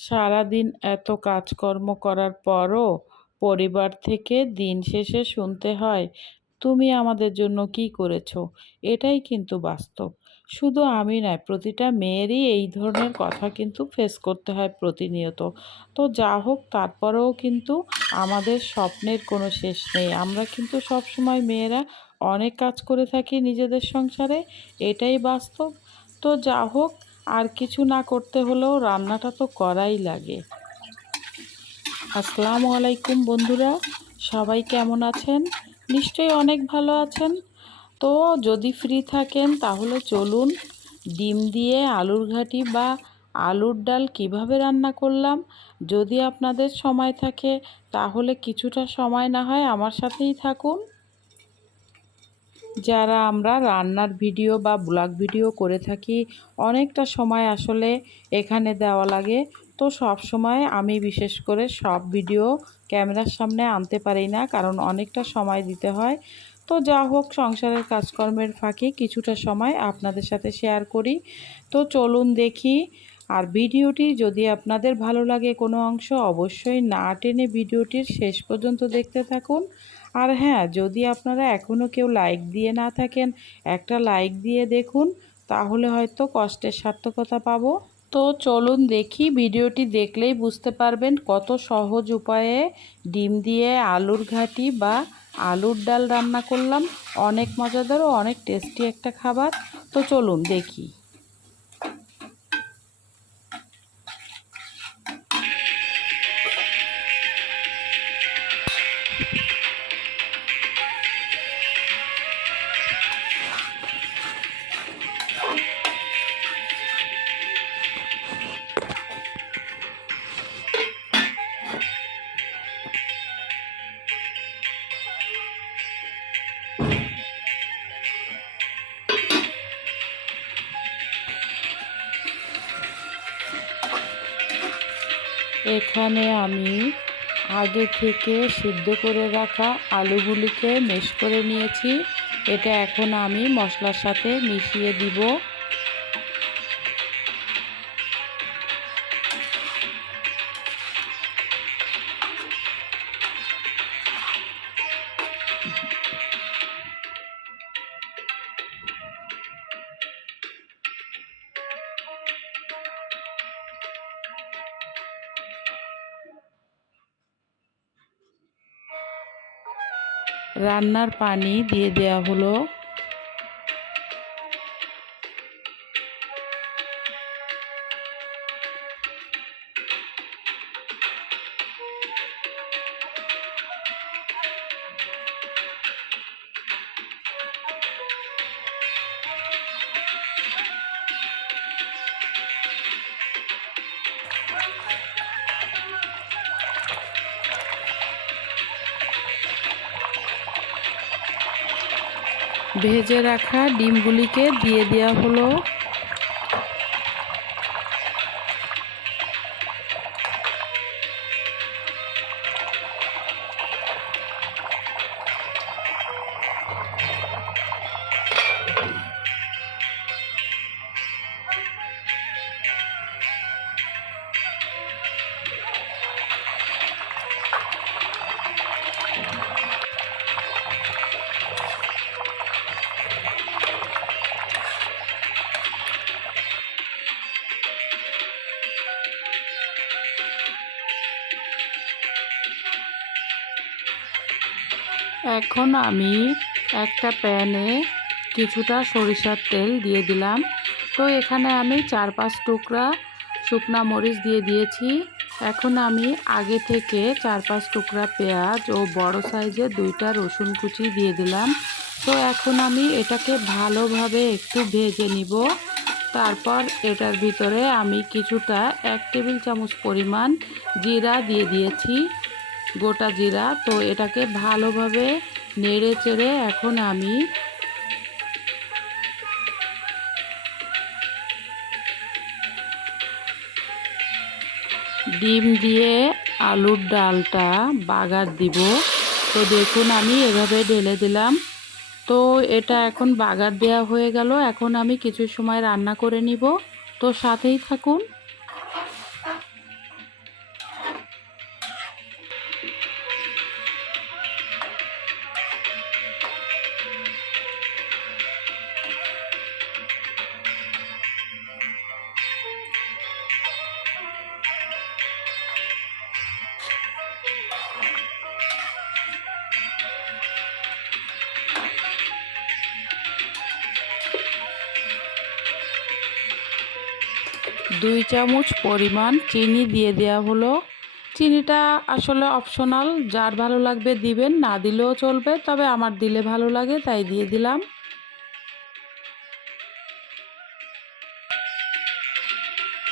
সারাদিন এত কাজকর্ম করার পরও পরিবার থেকে দিন শেষে শুনতে হয়, তুমি আমাদের জন্য কি করেছো। এটাই কিন্তু বাস্তব। শুধু আমি নয়, প্রতিটা মেয়েরই এই ধরনের কথা কিন্তু ফেস করতে হয় প্রতিনিয়ত। তো যা হোক, তারপরেও কিন্তু আমাদের স্বপ্নের কোনো শেষ নেই। আমরা কিন্তু সবসময় মেয়েরা অনেক কাজ করে থাকি নিজেদের সংসারে, এটাই বাস্তব। তো যা হোক, আর কিছু না করতে হলেও রান্নাটা তো করাই লাগে। আসসালামু আলাইকুম বন্ধুরা, সবাই কেমন আছেন? নিশ্চয়ই অনেক ভালো আছেন। তো যদি ফ্রি থাকেন তাহলে চলুন, ডিম দিয়ে আলুর ঘাঁটি বা আলুর ডাল কিভাবে রান্না করলাম, যদি আপনাদের সময় থাকে তাহলে কিছুটা সময় না হয় আমার সাথেই থাকুন। যারা আমরা রান্নার ভিডিও বা ব্লগ ভিডিও করে থাকি, অনেকটা সময় আসলে এখানে দেওয়া লাগে। তো সব সময় আমি বিশেষ করে সব ভিডিও ক্যামেরার সামনে আনতে পারি না, কারণ অনেকটা সময় দিতে হয়। তো যা হোক, সংসারের কাজকর্মের ফাঁকে কিছুটা সময় আপনাদের সাথে শেয়ার করি। তো চলুন দেখি। আর ভিডিওটি যদি আপনাদের ভালো লাগে কোনো অংশ, অবশ্যই না টেনে ভিডিওটির শেষ পর্যন্ত দেখতে থাকুন। আর হ্যাঁ, যদি আপনারা এখনও কেউ লাইক দিয়ে না থাকেন, একটা লাইক দিয়ে দেখুন, তাহলে হয়তো কষ্টের সার্থকতা পাবো। তো চলুন দেখি, ভিডিওটি দেখলেই বুঝতে পারবেন কত সহজ উপায়ে ডিম দিয়ে আলুর ঘাঁটি বা আলুর ডাল রান্না করলাম। অনেক মজাদার ও অনেক টেস্টি একটা খাবার। তো চলুন দেখি। এখানে আমি আগে থেকে সিদ্ধ করে রাখা আলুগুলিকে ম্যাশ করে নিয়েছি। এটা এখন আমি মশলার সাথে মিশিয়ে দিব। রান্নার পানি দিয়ে দেওয়া হলো। ভেজে রাখা ডিমগুলিকে দিয়ে দেওয়া হলো। এখন আমি একটা প্যানে কিছুটা সরিষার তেল দিয়ে দিলাম। তো এখানে আমি 4-5 টুকরা শুকনা মরিচ দিয়ে দিয়েছি। এখন আমি আগে থেকে 4-5 টুকরা পেঁয়াজ ও বড় সাইজের 2টা রসুন কুচি দিয়ে দিলাম। তো এখন আমি এটাকে ভালোভাবে একটু ভেজে নিব। তারপর এটার ভিতরে আমি কিছুটা 1 টেবিল চামচ পরিমাণ জিরা দিয়ে দিয়েছি, গোটা জিরা। তো এটাকে ভালোভাবে নেড়ে চেড়ে এখন আমি ডিম দিয়ে আলুর ডালটা বাগার দিব। তো দেখুন, আমি এভাবে ঢেলে দিলাম। তো এটা এখন বাগার দেওয়া হয়ে গেল। এখন আমি কিছু সময় রান্না করে নিব। তো সাথেই থাকুন। 2 চামচ পরিমাণ চিনি দিয়ে দেওয়া হলো। চিনিটা আসলে অপশনাল, যার ভালো লাগবে দিবেন, না দিলেও চলবে, তবে আমার দিলে ভালো লাগে তাই দিয়ে দিলাম।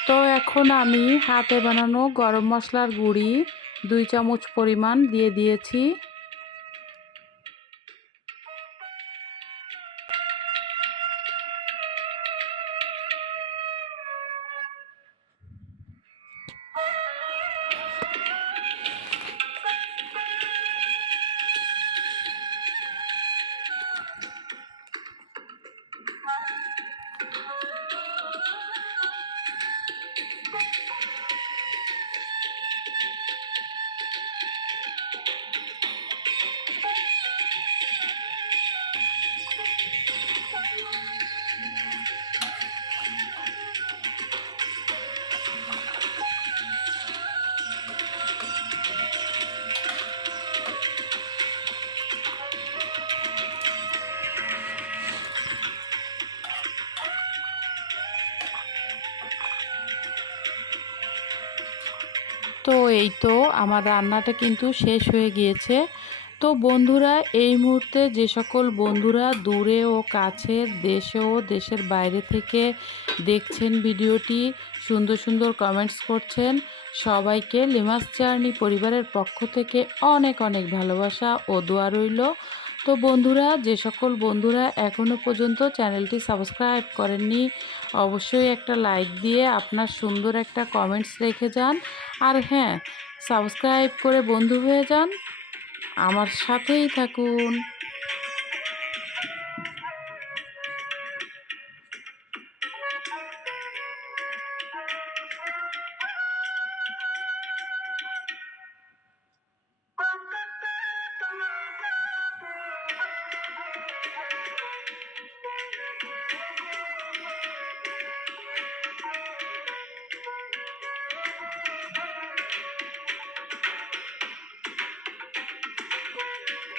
তো এখন আমি হাতে বানানো গরম মশলার গুঁড়ি 2 চামচ পরিমাণ দিয়ে দিয়েছি। তো এই তো আমার রান্নাটা কিন্তু শেষ হয়ে গিয়েছে। তো বন্ধুরা, এই মুহূর্তে যে সকল বন্ধুরা দূরে ও কাছের, দেশে ও দেশের বাইরে থেকে দেখছেন ভিডিওটি, সুন্দর সুন্দর কমেন্টস করছেন, সবাইকে লিমাস জার্নি পরিবারের পক্ষ থেকে অনেক অনেক ভালোবাসা ও দোয়া রইল। তো বন্ধুরা, যে সকল বন্ধুরা এখনও পর্যন্ত চ্যানেলটি সাবস্ক্রাইব করেননি, অবশ্যই একটা লাইক দিয়ে আপনার সুন্দর একটা কমেন্টস রেখে যান। আর হ্যাঁ, সাবস্ক্রাইব করে বন্ধু হয়ে যান, আমার সাথেই থাকুন।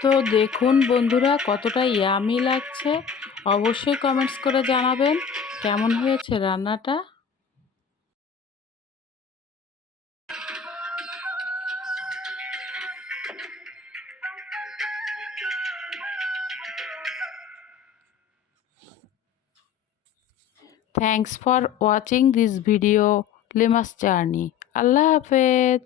তো দেখুন বন্ধুরা, কতটা ইয়ামি লাগছে। অবশ্যই কমেন্টস করে জানাবেন কেমন হয়েছে রান্নাটা। Thanks for watching this video লিমাস জার্নি। আল্লাহ হাফেজ।